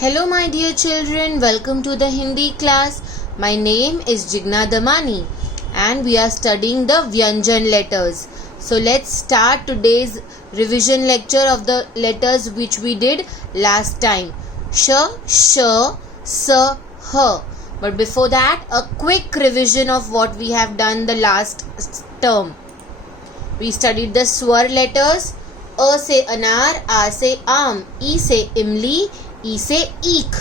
Hello my dear children, welcome to the Hindi class. My name is Jigna Damani and we are studying the Vyanjan letters. So let's start today's revision lecture of the letters which we did last time. Sh, sh, s, h. But before that, a quick revision of what we have done the last term. We studied the swar letters. A से अनार, आ से आम, ई से इमली, ई से ईख,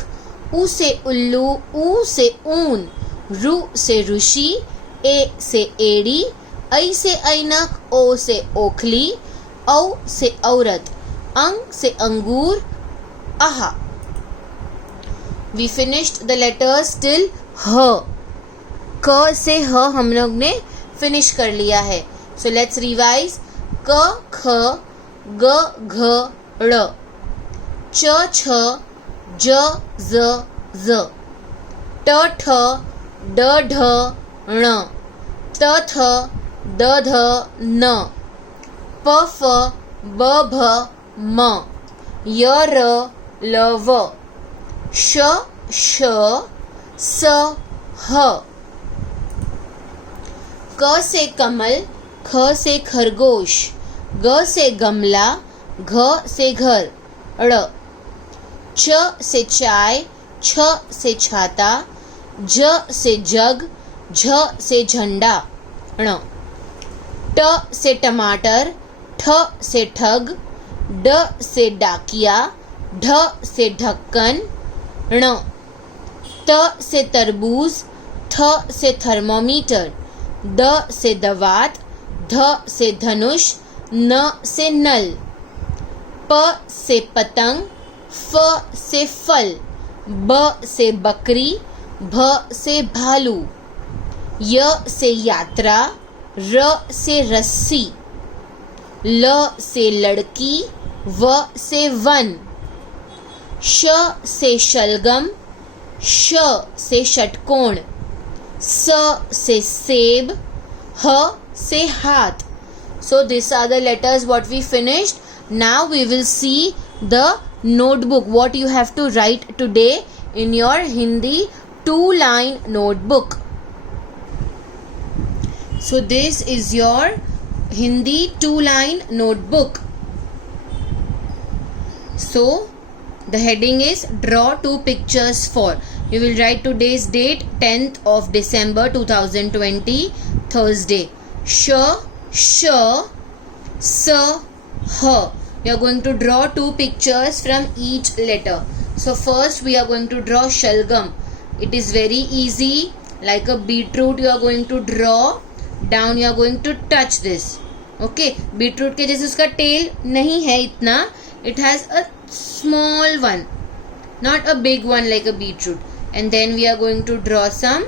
उ से उल्लू, ऊ से ऊन, रु से ऋषि, ए से एड़ी, ऐ से ऐनक, ओ से ओखली, औ से औरत, अंग से अंगूर, आहा. We finished the letters till ह. क से ह हम लोग ने फिनिश कर लिया है. So let's revise. क ख ग घ ड़, च छ ज ज ज, ट ठ ड ढ ण, त थ द ध न, प फ ब भ म, य र ल व, श श स ह. क से कमल, ख से खरगोश, ग से गमला, घ से घर, ड़, च से चाय, छ से छाता, ज से जग, झ से झंडा, ण, ट से टमाटर, ठ से ठग, ड से डाकिया, ढ से ढक्कन, ण, त से तरबूज, थ से थर्मोमीटर, द से दवात, ध से धनुष, न से नल, प से पतंग, फ से फल, ब से बकरी, भ से भालू, य से यात्रा, र से रस्सी, ल से लड़की, व से वन, श से शलगम, श से षटकोण, स से सेब, ह से हाथ. So these are the letters what we finished. Now we will see the notebook what you have to write today in your Hindi 2-line notebook. So this is your Hindi 2-line notebook. So the heading is draw 2 pictures for. You will write today's date 10th of December 2020 Thursday. Sh, sh, s, h. We are going to draw 2 pictures from each letter. So first we are going to draw shalgam. It is very easy. Like a beetroot you are going to draw. Down you are going to touch this. Okay. Beetroot के जैसे उसका tail नहीं है इतना. It has a small one. Not a big one like a beetroot. And then we are going to draw some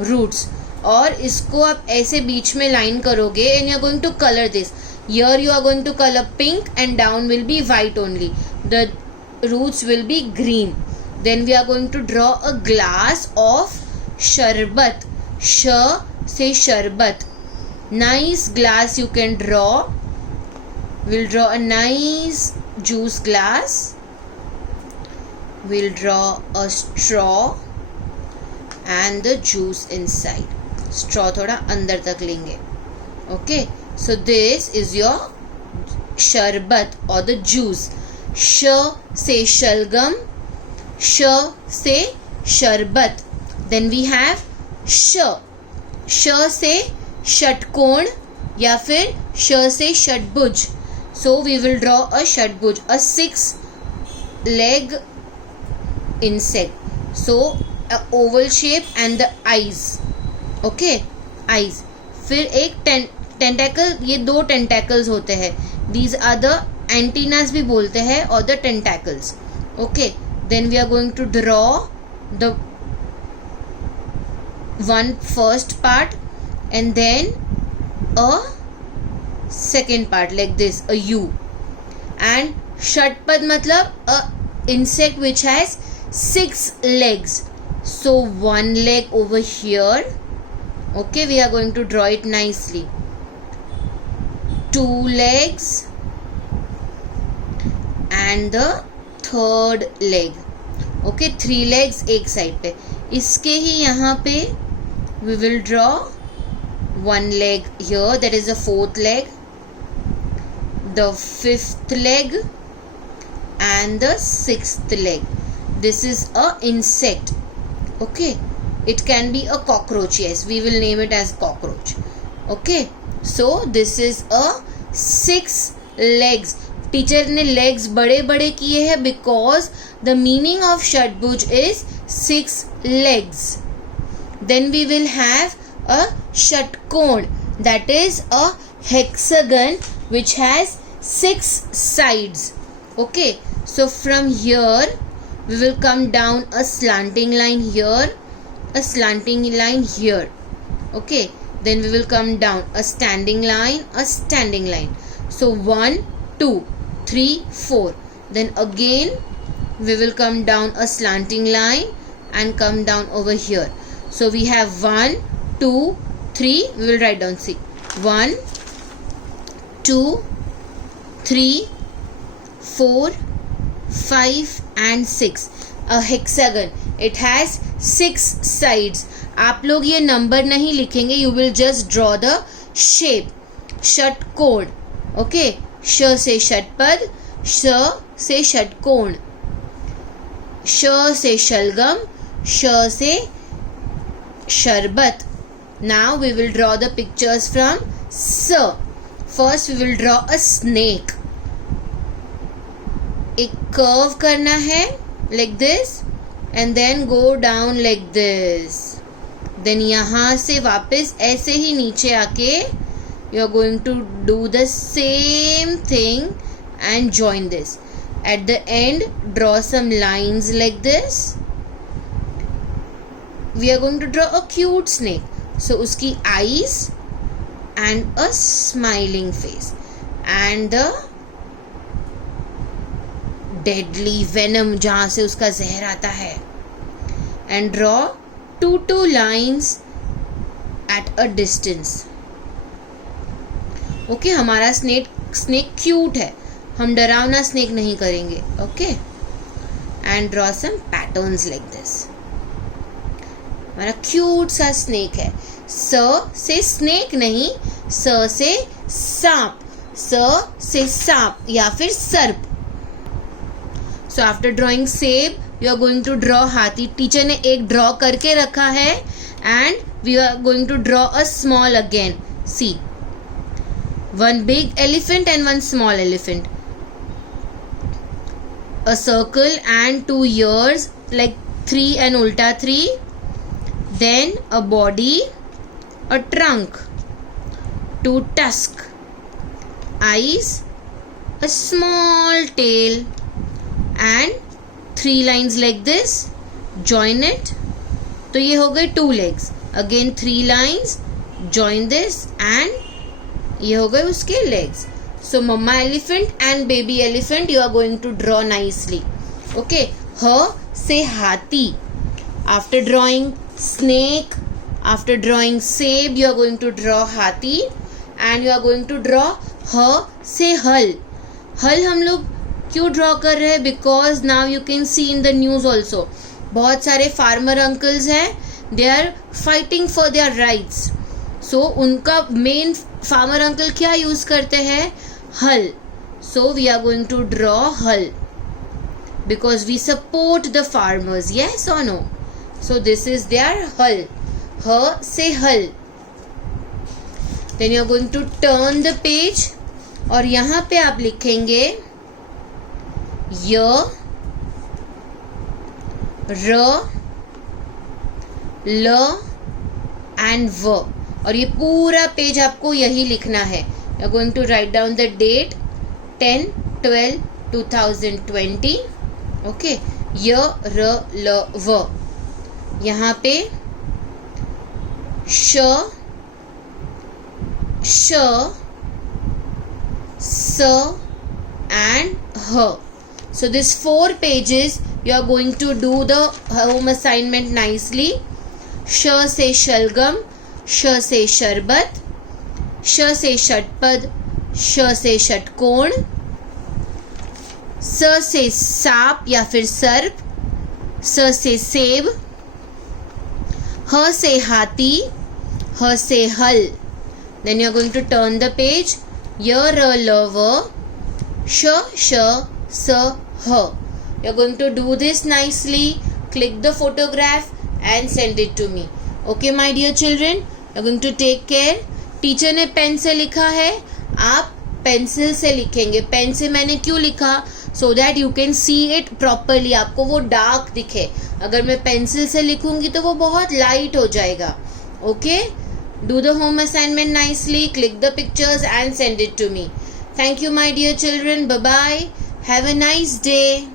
roots. और इसको आप ऐसे बीच में लाइन करोगे and you are going to color this. Here you are going to color pink and down will be white only. The roots will be green. Then we are going to draw a glass of sharbat. Sh से sharbat. Nice glass you can draw. We'll draw a nice juice glass. We'll draw a straw and the juice inside. Straw थोड़ा अंदर तक लेंगे. Okay. So this is your शरबत or the juice. श से शलगम, श से शरबत. Then we have श. श से षटकोण या फिर श से षटभुज. So we will draw a षटभुज, a 6-leg insect. So a oval shape and the eyes. Okay, eyes. फिर एक टेंटेकल, ये 2 टेंटेकल्स होते हैं. These are the antennas भी बोलते हैं और the tentacles. Okay, then we are going to draw the one first part and then a second part like this, a U. And षटपद मतलब a insect which has 6 legs. So 1 leg over here. Okay, we are going to draw it nicely. 2 legs and the third leg. Okay 3 legs एक side पे. इसके ही यहाँ पे we will draw 1 leg here, that is the 4th leg, the 5th leg and the 6th leg. This is a insect. Okay, it can be a cockroach. Yes, we will name it as cockroach. Okay, so this is a 6 legs. Teacher ने legs बड़े बड़े किए हैं because the meaning of षट्भुज is 6 legs. Then we will have a षटकोण, that is a hexagon which has 6 sides. Okay, so from here we will come down a slanting line here, a slanting line here. Okay, then we will come down a standing line, a standing line. So 1 2 3 4, then again we will come down a slanting line and come down over here. So we have 1 2 3, we will write down, see, 1 2 3 4 5 and 6. A hexagon, it has 6 sides. आप लोग ये number नहीं लिखेंगे, you will just draw the shape. षटकोण. Okay, श से षटपद, श से षटकोण, श से शलगम, श से शरबत. Now we will draw the pictures from S. First we will draw a snake. एक कर्व करना है like this and then go down like this. Then यहाँ से वापस ऐसे ही नीचे आके you are going to do the same thing and join this. At the end, draw some lines like this. We are going to draw a cute snake. So उसकी eyes and a smiling face and the deadly venom जहाँ से उसका जहर आता है. And draw 2 lines at a distance. Okay, हमारा snake cute है, हम डरावना स्नेक नहीं करेंगे. Okay, and draw some patterns like this. हमारा क्यूट सा स्नेक है. स से स्नेक नहीं, स से सांप, स से सांप या फिर सर्प. सो आफ्टर ड्रॉइंग सेब you are going to draw हाथी. टीचर ने एक ड्रॉ करके रखा है and we are going to draw a small again. See, one big elephant and one small elephant, a circle and 2 ears like 3 and ulta 3, then a body, a trunk, 2 tusks, eyes, a small tail and 3 lines like this. Join it. तो ये हो गए 2 legs. Again 3 lines. Join this and ये हो गए उसके legs. So mama elephant and baby elephant you are going to draw nicely. Okay, ह से हाथी. After drawing snake, after drawing save, you are going to draw हाथी and you are going to draw ह से हल. हल हम लोग क्यों ड्रॉ कर रहे हैं? Because now you can see in the news also बहुत सारे फार्मर अंकल्स हैं, they are fighting for their rights. So उनका मेन फार्मर अंकल क्या यूज़ करते हैं? हल. So we are going to draw हल because we support the farmers. Yes और no? So this is their हल. ह से हल. Then you are going to turn the page और यहाँ पे आप लिखेंगे य, र, ल एंड व. और ये पूरा पेज आपको यही लिखना है. You are going to write down the date 10/12/2020. Okay, य, र, ल, व. यहाँ पे श, श, स and ह. So this 4 pages you are going to do the home assignment nicely. श से शलगम, श से शरबत, श से षटपद, श से षटकोण, स से सांप या फिर सर्प, स से सेब, ह से हाथी, ह से हल. Then you are going to turn the page. Y, r, l, v, sh, s, h. You are going to do this nicely. Click the photograph and send it to me. Okay, my dear children, you are going to take care. Teacher ने pen से लिखा है, आप pencil से लिखेंगे. Pen से मैंने क्यों लिखा? So that you can see it properly, आपको वो डार्क दिखे. अगर मैं पेंसिल से लिखूंगी तो वो बहुत लाइट हो जाएगा. Okay, do the home assignment nicely, click the pictures and send it to me. Thank you my dear children. Bye bye. Have a nice day.